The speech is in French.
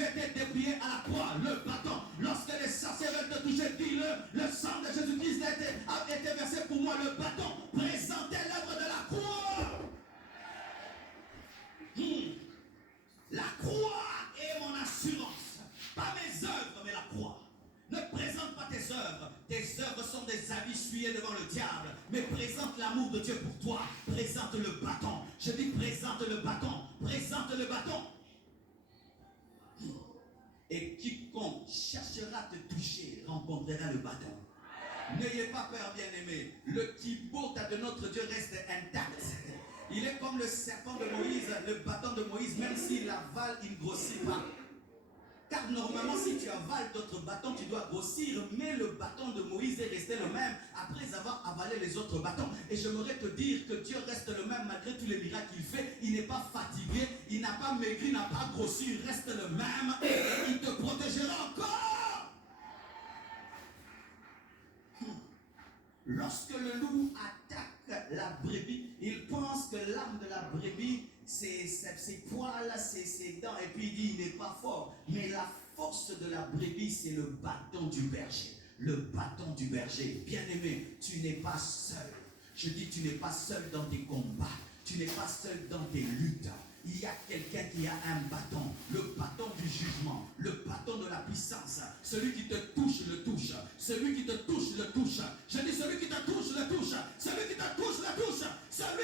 tu étais dépouillé à la croix, le bâton. Lorsque les sorciers veulent te toucher, dis-le, le sang de Jésus-Christ a été versé pour moi, le bâton. Présentez l'œuvre de la croix. La croix est mon assurance. Pas mes œuvres, mais la croix. Ne présente pas tes œuvres. Tes œuvres sont des habits essuyés devant le diable. Mais présente l'amour de Dieu pour toi. Présente le bâton. Je dis présente le bâton. Présente le bâton. Et quiconque cherchera à te toucher rencontrera le bâton. N'ayez pas peur, bien-aimés. Le kibot de notre Dieu reste intact. Il est comme le serpent de Moïse, le bâton de Moïse, même s'il avale, il ne grossit pas. Car normalement, si tu avales d'autres bâtons, tu dois grossir. Mais le bâton de Moïse est resté le même après avoir avalé les autres bâtons. Et j'aimerais te dire que Dieu reste le même malgré tous les miracles qu'il fait. Il n'est pas fatigué, il n'a pas maigri, il n'a pas grossi. Il reste le même et il te protégera encore. Lorsque le loup attaque la brebis, il pense que l'âme de la brebis, c'est ses poils, c'est ses dents, et puis il dit il n'est pas fort. Mais la force de la brebis, c'est le bâton du berger. Le bâton du berger. Bien-aimé, tu n'es pas seul. Je dis tu n'es pas seul dans tes combats. Tu n'es pas seul dans tes luttes. Il y a quelqu'un qui a un bâton, le bâton du jugement, le bâton de la puissance. Celui qui te touche, le touche. Celui qui te touche, le touche. Je dis celui qui te touche, le touche. Celui qui te touche, le touche. Celui